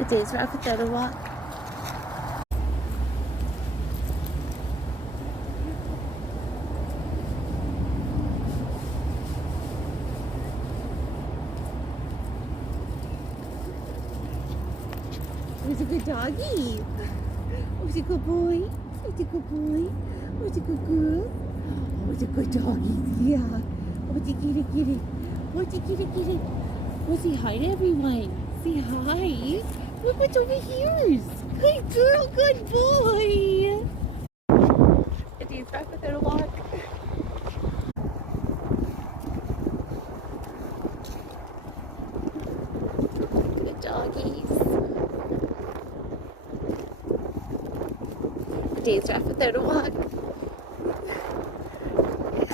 It is right without a walk. Who's a good doggy? Who's a good boy? Who's a good boy? Who's a good girl? Who's a good doggy? Yeah. What's he kitty kitty? What's he kitty kitty? Well, say hi to everyone. Say hi. Look what's over here. Good girl, good boy. It is back without a walk. Good doggies. Days back without a walk.